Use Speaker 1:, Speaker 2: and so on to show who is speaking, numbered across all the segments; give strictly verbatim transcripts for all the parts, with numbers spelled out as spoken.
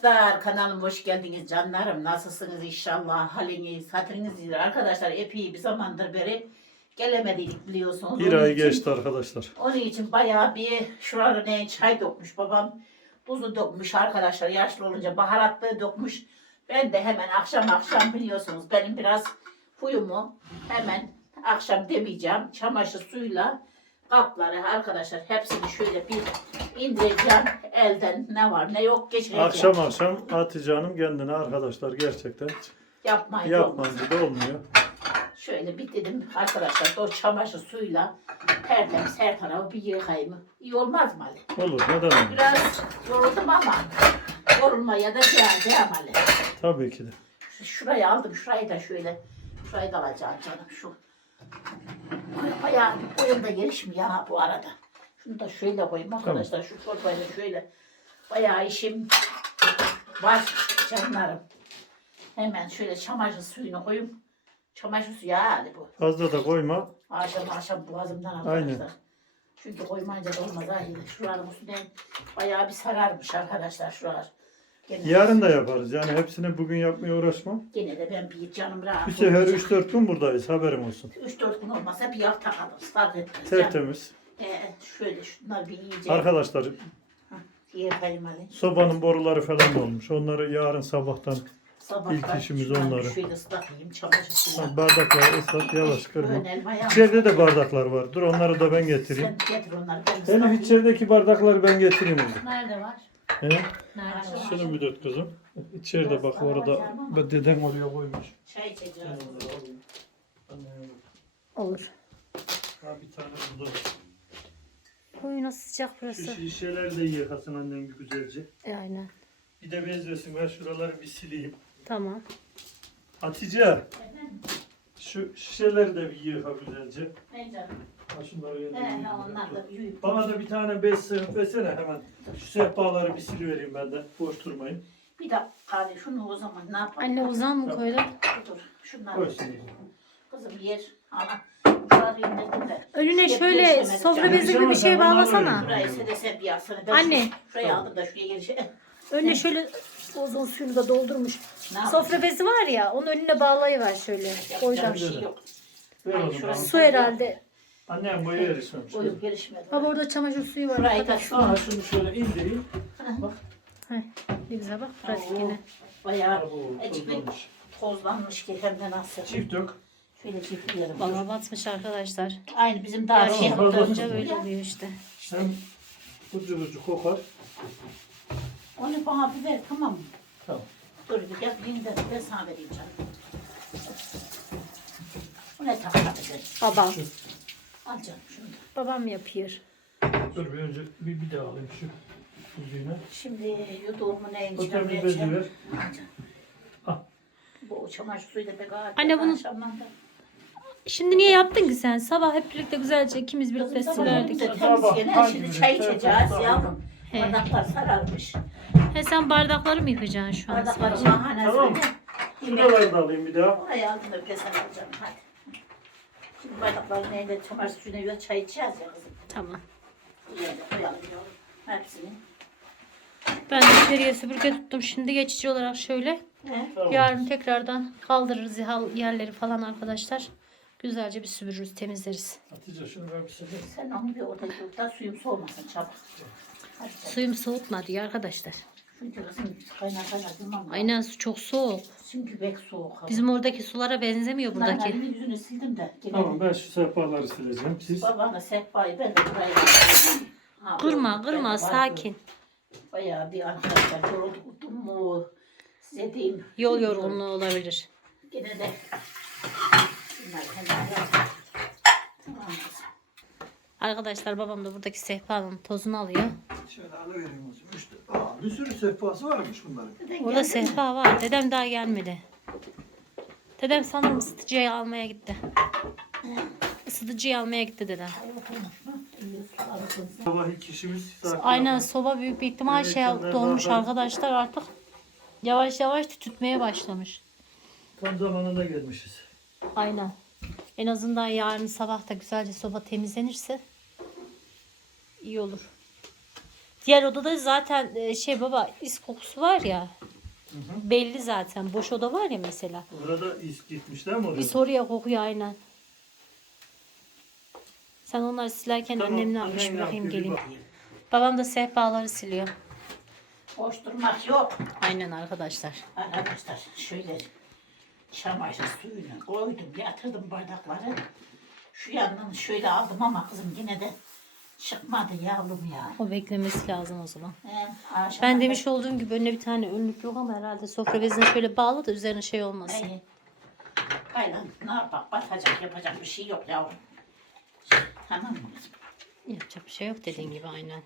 Speaker 1: Arkadaşlar kanalıma hoş geldiniz canlarım. Nasılsınız inşallah? Haliniz, hatırınız iyidir. Arkadaşlar epey bir zamandır beri gelemedik biliyorsunuz.
Speaker 2: Bir
Speaker 1: Onun
Speaker 2: ay
Speaker 1: için-
Speaker 2: geçti arkadaşlar.
Speaker 1: Onun için bayağı bir şuralarına çay dökmüş babam. Buzu dökmüş arkadaşlar. Yaşlı olunca baharatlı dökmüş. Ben de hemen akşam akşam biliyorsunuz benim biraz huyumu hemen akşam demeyeceğim. Çamaşır suyla kapları arkadaşlar hepsini şöyle bir indireceğim. Elden ne var ne yok geçireceğim.
Speaker 2: Akşam akşam Hatice Hanım kendine arkadaşlar gerçekten
Speaker 1: Yapmayın olmaz.
Speaker 2: yapmayınca da olmuyor.
Speaker 1: Şöyle bir dedim arkadaşlar o çamaşır suyla tertemiz her tarafı bir yıkayayım. İyi olmaz mı Ali?
Speaker 2: Olur, neden olmaz?
Speaker 1: Biraz yoruldum ama yorulmaya da geldi Ali.
Speaker 2: Tabii ki de.
Speaker 1: Şurayı aldım, şurayı da şöyle, şurayı da alacağım canım şu. Bayağı boyunda gelişmiyor ya bu arada. Şunu da şöyle koyayım arkadaşlar, şu çorbayı da şöyle. Bayağı işim var canlarım. Hemen şöyle çamaşır suyunu koyayım. Çamaşır suyu yani bu.
Speaker 2: Fazla da koyma.
Speaker 1: Akşam akşam boğazımdan arkadaşlar.
Speaker 2: Aynen.
Speaker 1: Çünkü koymayınca da olmaz. Ay, şuranın üstüne bayağı bir sararmış arkadaşlar şuralar. Gene,
Speaker 2: Yarın da yaparız. Yani hepsini bugün yapmaya uğraşma.
Speaker 1: Gene de ben bir canım rahat
Speaker 2: Bir sefer
Speaker 1: olacak.
Speaker 2: üç dört gün buradayız. Haberim olsun.
Speaker 1: üç dört gün olmasa bir hafta kalırız. Fark etmez.
Speaker 2: Tertemiz.
Speaker 1: Ee, şöyle şunlar bir iyice
Speaker 2: Arkadaşlar
Speaker 1: yıkayayım Ali.
Speaker 2: sobanın boruları falan olmuş. Onları yarın sabahtan
Speaker 1: Sabah
Speaker 2: İlk
Speaker 1: ben
Speaker 2: işimiz
Speaker 1: şunları
Speaker 2: onları.
Speaker 1: Şöyle ıslatayım çamaşır suyla.
Speaker 2: bardakları ıslat yavaş kırma.
Speaker 1: Ön elma yağmış.
Speaker 2: İçeride de bardaklar var. Dur onları da ben getireyim.
Speaker 1: Sen getir onları ben ıslatayım.
Speaker 2: Elif içerideki bardakları ben getireyim. Kızım.
Speaker 3: Nerede var?
Speaker 2: He?
Speaker 3: Nerede var?
Speaker 2: Şunu bir dört kızım. İçeride bak orada dedem oraya koymuş.
Speaker 1: Çay içeceğiz.
Speaker 3: Olur.
Speaker 2: Ha bir tane burada.
Speaker 3: Oy nasıl sıcak
Speaker 2: Şu
Speaker 3: burası.
Speaker 2: şişeleri de yıkasın annen güzelce.
Speaker 3: E, aynen.
Speaker 2: Bir de bezlesin. Ben şuraları bir sileyim.
Speaker 3: Tamam.
Speaker 2: Hatice. Şu şişeleri de bir yıka güzelce.
Speaker 1: Ne canım?
Speaker 2: Ha şunları
Speaker 1: He,
Speaker 2: yerine
Speaker 1: he, onlar da büyük.
Speaker 2: Bana da bir tane bez sığıp versene hemen. Şu sehpaları bir silivereyim ben de. Boş durmayın.
Speaker 1: Bir dakika abi şunu o zaman ne yapalım?
Speaker 3: Anne uzan mı
Speaker 2: Tamam.
Speaker 3: koydun?
Speaker 1: Dur şunları.
Speaker 2: Koysun.
Speaker 1: Kızım yer. Ana. Şuraları indirdim de.
Speaker 3: Önüne
Speaker 1: Şuraya
Speaker 3: şöyle
Speaker 1: birleşemedim
Speaker 3: sofra
Speaker 1: canım.
Speaker 3: bezi gibi bir şey bağlasana.
Speaker 1: Şurayı sedese bir yapsana. Ben
Speaker 3: Anne.
Speaker 1: şurayı- Şurayı aldım da şuraya gelişe.
Speaker 3: Önüne şöyle uzun suyunu da doldurmuş.
Speaker 1: Ne yapayım?
Speaker 3: Sofra bezi var ya onun önüne bağlayıver şöyle.
Speaker 1: Yapacak
Speaker 3: Oradan.
Speaker 1: bir şey yok.
Speaker 2: Ver
Speaker 1: Ay,
Speaker 2: oğlum
Speaker 1: şurası-
Speaker 2: bana.
Speaker 3: Su herhalde.
Speaker 2: Annem boyu erişmemiş.
Speaker 1: Boyum gelişmedi.
Speaker 3: Baba orada çamaşır suyu var.
Speaker 1: Şurayı da
Speaker 3: Arkadaş.
Speaker 1: şu.
Speaker 2: Aa şunu şöyle indireyim. Bak.
Speaker 3: Heh, ne güzel bak pratik
Speaker 1: Oo,
Speaker 3: yine.
Speaker 1: Bayağı
Speaker 2: Oo,
Speaker 1: acık bir
Speaker 2: tozlanmış.
Speaker 1: tozlanmış ki hem de nasıl.
Speaker 2: Çift dök.
Speaker 1: Şöyle çiftleyelim.
Speaker 3: Valla batmış arkadaşlar.
Speaker 1: Aynı bizim daha
Speaker 3: Yarın
Speaker 1: şey
Speaker 2: fazla
Speaker 3: yapınca
Speaker 1: yaptığımız
Speaker 3: öyle oluyor işte.
Speaker 2: Hem ucu ucu kokar.
Speaker 1: Onu bana bir ver tamam mı?
Speaker 2: Tamam.
Speaker 1: Dur bir gel yeniden ben sana vereyim canım. Bu ne takla bize?
Speaker 3: Babam.
Speaker 1: Al canım şunu da.
Speaker 3: Babam yapıyor.
Speaker 2: Dur bir önce bir, bir daha alayım şu kuzuyu.
Speaker 1: Şimdi yuduğumu neyin içine
Speaker 2: Otur bir bezi
Speaker 1: koyacağım?
Speaker 2: ver.
Speaker 1: Al canım.
Speaker 2: Al.
Speaker 1: Bu çamaşır suyu da pek ağır.
Speaker 3: Anne bunu-
Speaker 1: Akşamdan da-
Speaker 3: Şimdi niye yaptın ki sen? Sabah hep birlikte güzelce ikimiz birlikte
Speaker 1: Kızım sabah
Speaker 3: silerdik.
Speaker 1: olunca
Speaker 2: Sabah,
Speaker 1: temiz gene.
Speaker 2: hangi
Speaker 1: Şimdi
Speaker 2: biri?
Speaker 1: çay
Speaker 2: Sen-
Speaker 1: içeceğiz
Speaker 2: sen-
Speaker 1: yavrum.
Speaker 3: He.
Speaker 1: Bardaklar sararmış.
Speaker 3: He sen bardakları mı yıkacaksın şu an?
Speaker 1: Bardaklar
Speaker 3: sadece?
Speaker 1: şahane.
Speaker 2: Tamam.
Speaker 1: Yemek-
Speaker 2: Şuraları da alayım bir daha.
Speaker 1: Oraya aldım da pesen alacağım hadi. Şimdi bardakların elinde çamaşır suyuna göre çay içeceğiz ya kızım.
Speaker 3: Tamam.
Speaker 1: Buraya da koyalım yavrum. Hepsini.
Speaker 3: Ben de içeriye süpürge tuttum. Şimdi geçici olarak şöyle.
Speaker 1: He?
Speaker 2: Tamam.
Speaker 3: Yarın tekrardan kaldırırız hal- yerleri falan arkadaşlar. Güzelce bir süpürürüz, temizleriz.
Speaker 2: Hatice şunu ver bir sefer.
Speaker 1: Sen onu bir orada dur da suyum soğumasın çabuk. Hadi sen.
Speaker 3: Suyum soğutma diyor arkadaşlar.
Speaker 1: Çünkü kızım kaynar kaynar durmam.
Speaker 3: Aynen su çok soğuk.
Speaker 1: Çünkü pek soğuk. hava.
Speaker 3: Bizim oradaki sulara benzemiyor
Speaker 1: Bunların
Speaker 3: buradaki.
Speaker 1: elini yüzünü sildim de. Gene
Speaker 2: Tamam
Speaker 1: de.
Speaker 2: ben şu sehpaları sileceğim. Siz
Speaker 1: Babana sehpayı ben de buraya Ha,
Speaker 3: Kırma
Speaker 1: ben de
Speaker 3: kırma
Speaker 1: var-
Speaker 3: sakin.
Speaker 1: Bayağı bir arkadaşlar yoruldum mu size diyeyim.
Speaker 3: Yol yorgunluğu olabilir.
Speaker 1: Gene de şunları kenara tamam kızım.
Speaker 3: Arkadaşlar babam da buradaki sehpanın tozunu alıyor.
Speaker 4: Şöyle alıvereyim o zaman. İşte, aa, bir sürü sehpası varmış bunların.
Speaker 1: Neden
Speaker 3: Orada
Speaker 1: geldin?
Speaker 3: sehpa var. Dedem daha gelmedi. Dedem sanırım ısıtıcıyı almaya gitti. Isıtıcıyı almaya gitti dedem.
Speaker 1: Ay, oturmuş mu? İyi, su alırsın.
Speaker 2: sabah ilk işimiz sakin
Speaker 3: Aynen
Speaker 2: olmak.
Speaker 3: soba büyük bir ihtimal
Speaker 2: Evet,
Speaker 3: şey
Speaker 2: onlar
Speaker 3: dolmuş
Speaker 2: daha-
Speaker 3: arkadaşlar artık. Yavaş yavaş tütmeye başlamış.
Speaker 2: Tam zamanında gelmişiz.
Speaker 3: Aynen. En azından yarın sabah da güzelce soba temizlenirse iyi olur. Diğer odada zaten e, şey baba is kokusu var ya.
Speaker 2: Hı hı.
Speaker 3: Belli zaten. Boş oda var ya mesela.
Speaker 2: Orada iz gitmişler mi oraya?
Speaker 3: İs oraya kokuyor aynen. Sen onları silerken
Speaker 2: Tamam,
Speaker 3: annem ne
Speaker 2: annen
Speaker 3: yapmış
Speaker 2: ne
Speaker 3: bakayım
Speaker 2: yapıyor, bir
Speaker 3: geleyim.
Speaker 2: bak.
Speaker 3: Babam da sehpaları siliyor.
Speaker 1: Boş durmak yok.
Speaker 3: Aynen arkadaşlar.
Speaker 1: Arkadaşlar şöyle çamaşır suyunu koydum, yatırdım bardakları. Şu yandan şöyle aldım ama kızım yine de çıkmadı yavrum ya.
Speaker 3: O beklemesi lazım o zaman.
Speaker 1: He, akşama
Speaker 3: Ben
Speaker 1: da-
Speaker 3: demiş olduğum gibi önüne bir tane önlük yok ama herhalde sofra bezine şöyle bağla da üzerine şey olmasın.
Speaker 1: He. Aynen ne yapak batacak yapacak bir şey yok yavrum. Tamam mı kızım?
Speaker 3: Yapacak bir şey yok dediğin gibi aynen.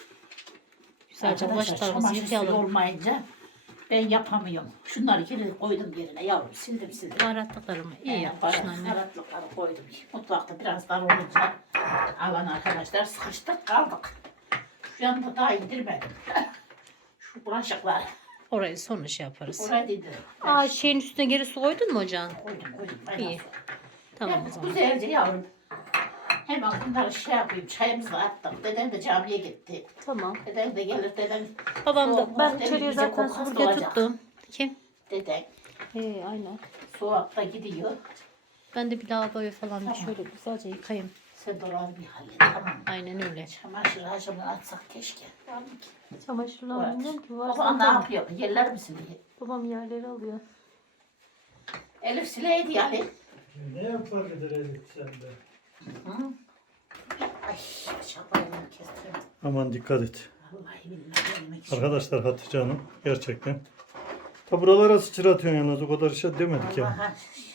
Speaker 3: Güzelce ulaş
Speaker 1: Arkadaşlar
Speaker 3: tarafımızı
Speaker 1: çamaşır suyu
Speaker 3: yıkayalım.
Speaker 1: olmayınca ben yapamıyorum. Şunları geri koydum yerine yavrum sildim sildim.
Speaker 3: Baharatlıklarımı iyi
Speaker 1: He,
Speaker 3: yapmışsın
Speaker 1: baharat-
Speaker 3: anne.
Speaker 1: Baharatlıkları koydum. Mutfakta biraz dar olunca alan arkadaşlar sıkıştık kaldık. Şu yanda daha indirmedim. Şu bulaşıklar.
Speaker 3: Orayı sonra şey yaparız.
Speaker 1: Oraya indirdim.
Speaker 3: Aa şeyin üstüne geri su koydun mu ocağın?
Speaker 1: Koydum koydum.
Speaker 3: İyi. Tamam o zaman.
Speaker 1: Güzelce yavrum. Hemen bunları şey yapayım. Çayımızı da attık. Dedem de camiye gitti.
Speaker 3: Tamam.
Speaker 1: Dedem de gelir. Dedem
Speaker 3: Babam
Speaker 1: soğuk
Speaker 3: da ben
Speaker 1: muhtemel
Speaker 3: içeriye
Speaker 1: bize
Speaker 3: zaten
Speaker 1: kokusu
Speaker 3: süpürge
Speaker 1: olacak.
Speaker 3: tuttum. Kim?
Speaker 1: Dedem
Speaker 3: He aynen.
Speaker 1: soğukta gidiyor.
Speaker 3: Ben de bir lavaboyu falan bir şöyle güzelce yıkayayım.
Speaker 1: Sen dolar bir hallet tamam mı?
Speaker 3: Aynen öyle.
Speaker 1: Çamaşır hacımını atsak keşke. Var mı ki?
Speaker 3: Çamaşırlar
Speaker 1: Evet.
Speaker 3: bilmiyorum ki var.
Speaker 1: Baba ne
Speaker 3: zaten.
Speaker 1: yapıyor? Yerler misin diye.
Speaker 3: Babam yerleri alıyor.
Speaker 1: Elif sileydi yani.
Speaker 2: Ne yapar gider Elif sende?
Speaker 1: Hı? Ay çabayını kestim.
Speaker 2: Aman dikkat et.
Speaker 1: Vallahi bilmem yemek için.
Speaker 2: Arkadaşlar Hatice Hanım gerçekten. Ta buralara sıçratıyorsun yalnız o kadar şey demedik ya.
Speaker 1: Vallahi.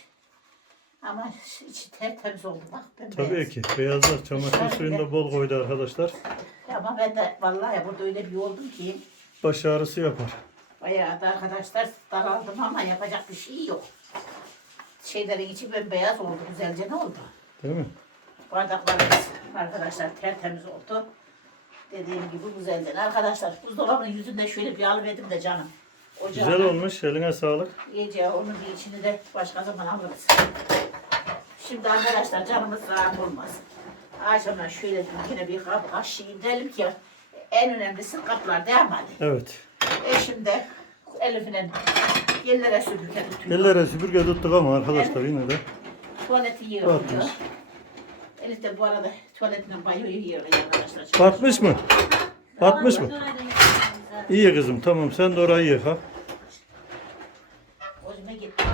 Speaker 1: Ama içi tertemiz oldu bak. Ben
Speaker 2: Tabii
Speaker 1: beyaz.
Speaker 2: ki beyazlar çamaşır suyunu da bol koydu arkadaşlar.
Speaker 1: Ama ben de vallahi burada öyle bir oldum ki
Speaker 2: Baş ağrısı yapar.
Speaker 1: bayağı da arkadaşlar daraldım ama yapacak bir şey yok. Şeylerin içi bembeyaz oldu güzelce ne oldu?
Speaker 2: Değil mi?
Speaker 1: Bardaklarımız arkadaşlar tertemiz oldu. Dediğim gibi güzeldi. Arkadaşlar buzdolabının yüzünde şöyle bir alıverdim de canım. Ocağına.
Speaker 2: Güzel olmuş. Eline sağlık.
Speaker 1: İyice onun bir içini de başka zaman alırız. Şimdi arkadaşlar canımız rahat olmaz. Akşamdan şöyle yine bir kap aşıyım dedim ki en önemlisi kaplar değil mi Ali?
Speaker 2: Evet.
Speaker 1: Eşim de Elif'ine yerlere süpürge tutuyor.
Speaker 2: Ellere süpürge tuttuk ama arkadaşlar yine de.
Speaker 1: Tuvaleti yığılıyor.
Speaker 2: Batmış.
Speaker 1: Elif de bu arada tuvaletinin banyoyu yığılıyor arkadaşlar.
Speaker 2: Batmış mı? Batmış mı? İyi kızım tamam sen de orayı yıka.
Speaker 1: Gözüme gitti.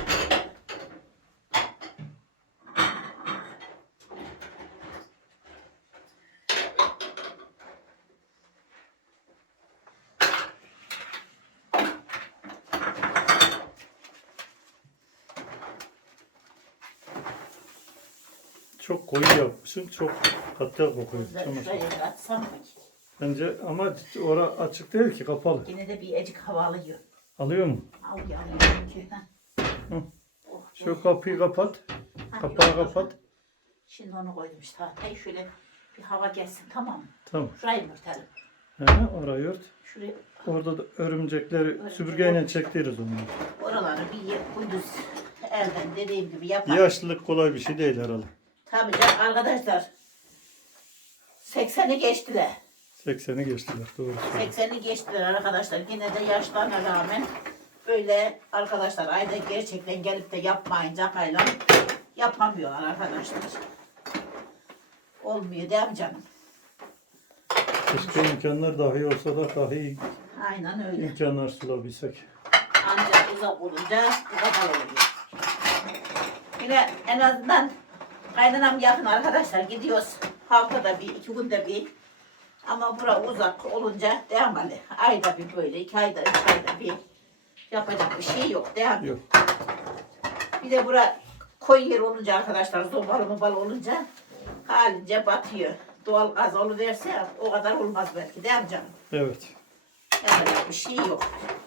Speaker 2: Çok koyu yapmışsın. Çok katı kokuyor.
Speaker 1: Gözler
Speaker 2: Çamaşır.
Speaker 1: şuraya atsam mı ki?
Speaker 2: Bence ama ora açık değil ki kapalı.
Speaker 1: Yine de bir ecik hava alıyor.
Speaker 2: Alıyor mu?
Speaker 1: Al yani. Çünkü, ha.
Speaker 2: Hı.
Speaker 1: Oh,
Speaker 2: Şu kapıyı kapat.
Speaker 1: Ha,
Speaker 2: Kapağı
Speaker 1: yok,
Speaker 2: kapat.
Speaker 1: Şimdi onu koydum işte tahtayı şöyle bir hava gelsin tamam mı?
Speaker 2: Tamam.
Speaker 1: Şurayı mı örtelim?
Speaker 2: He, orayı ört.
Speaker 1: Şurayı,
Speaker 2: Orada da örümcekleri süpürgeyle çektiririz onları.
Speaker 1: oraları bir yer kuduz elden dediğim gibi yapalım.
Speaker 2: Yaşlılık kolay bir şey değil herhalde.
Speaker 1: Tabii canım arkadaşlar. sekseni geçtiler.
Speaker 2: sekseni geçtiler doğru söylüyorsun.
Speaker 1: sekseni geçtiler arkadaşlar. Yine de yaşlarına rağmen böyle arkadaşlar ayda gerçekten gelip de yapmayınca haylan yapamıyorlar arkadaşlar. Olmuyor değil mi canım?
Speaker 2: Keşke imkanlar dahi olsa da dahi
Speaker 1: Aynen öyle.
Speaker 2: imkanlar sunabilsek.
Speaker 1: Ancak uzak olunca uzak oluyor. Yine en azından kaynanam yakın arkadaşlar gidiyoruz. Haftada bir, iki günde bir. Ama bura uzak olunca devam Ali. Ayda bir böyle, iki ayda, üç ayda bir. Yapacak bir şey yok değil mi?
Speaker 2: Yok.
Speaker 1: Bir de bura koyu yer olunca arkadaşlar, zobalı mobalı olunca halince batıyor. Doğal gaz oluverse o kadar olmaz belki değil mi canım?
Speaker 2: Evet.
Speaker 1: Yapacak bir şey yok.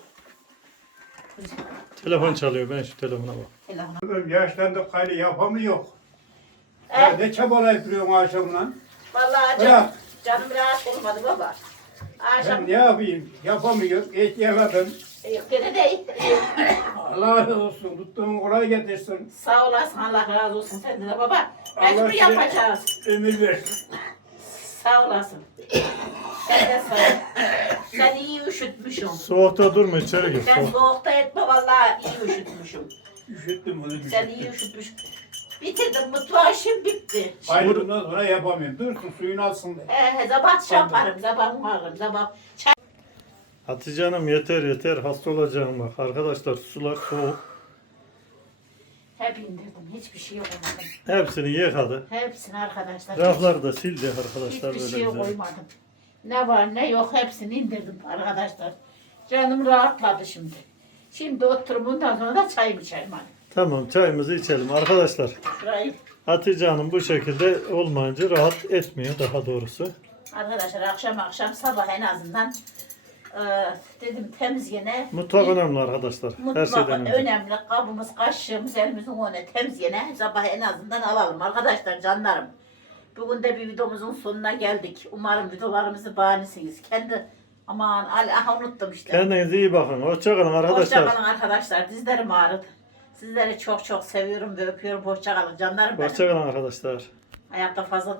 Speaker 2: Telefon çalıyor ben şu telefona bak.
Speaker 1: Telefonu.
Speaker 5: Yaşlandık hali yapamıyor. Ya
Speaker 1: Evet.
Speaker 5: ne çabalayıp duruyorsun akşamdan?
Speaker 1: Vallahi
Speaker 5: Bırak.
Speaker 1: canım, canım rahat olmadı baba.
Speaker 5: Ben
Speaker 1: Akşam
Speaker 5: ne yapayım? Yapamıyorum. Et yaladım.
Speaker 1: yok gene değil.
Speaker 5: Allah razı olsun. Tuttuğun kolay getirsin.
Speaker 1: Sağ olasın Allah razı olsun senden de baba. Mecbur
Speaker 5: Allah size-
Speaker 1: yapacağız.
Speaker 5: Emir versin.
Speaker 1: Sağ olasın. Sen de söyle. Sen iyi üşütmüşsün.
Speaker 2: Soğukta durma içeri gir.
Speaker 1: Ben
Speaker 2: Soğuk.
Speaker 1: soğukta etme vallahi iyi üşütmüşüm.
Speaker 5: Üşüttüm hadi üşüttüm.
Speaker 1: Sen iyi üşütmüş. Bitirdim mutfağı şimdi bitti.
Speaker 5: Hayır bundan sonra yapamıyorum. Dursun suyunu alsın de.
Speaker 1: Ee, sabah şey yaparım, sabah umarım, sabah çay.
Speaker 2: Hatice Hanım yeter yeter hasta olacağım bak. Arkadaşlar sular soğuk.
Speaker 1: Hep indirdim, hiçbir şey koymadım.
Speaker 2: Hepsini yıkadı.
Speaker 1: Hepsini arkadaşlar.
Speaker 2: Rafları da sildi arkadaşlar
Speaker 1: Hiçbir
Speaker 2: böyle
Speaker 1: şey
Speaker 2: güzel.
Speaker 1: koymadım. Ne var ne yok hepsini indirdim arkadaşlar. Canım rahatladı şimdi. Şimdi oturup bundan sonra da çayımı içerim hadi.
Speaker 2: Tamam çayımızı içelim arkadaşlar.
Speaker 1: Şurayı
Speaker 2: Hatice Hanım bu şekilde olmayınca rahat etmiyor daha doğrusu.
Speaker 1: arkadaşlar akşam akşam sabah en azından e, dedim temiz yine.
Speaker 2: Mutfak önemli arkadaşlar. Her
Speaker 1: Mutfak
Speaker 2: şeyden önce.
Speaker 1: önemli. Kabımız, kaşığımız, elimizin önüne temiz yine. Sabah en azından alalım. Arkadaşlar canlarım. Bugün de bir videomuzun sonuna geldik. Umarım videolarımızı beğenirsiniz. Kendi aman Allah unuttum işte.
Speaker 2: Kendinize iyi bakın. Hoşçakalın arkadaşlar.
Speaker 1: Hoşçakalın arkadaşlar. Dizlerim ağrıdı. Sizleri çok çok seviyorum ve öpüyorum. Hoşçakalın canlarım benim.
Speaker 2: Hoşçakalın arkadaşlar.
Speaker 1: Ayakta fazla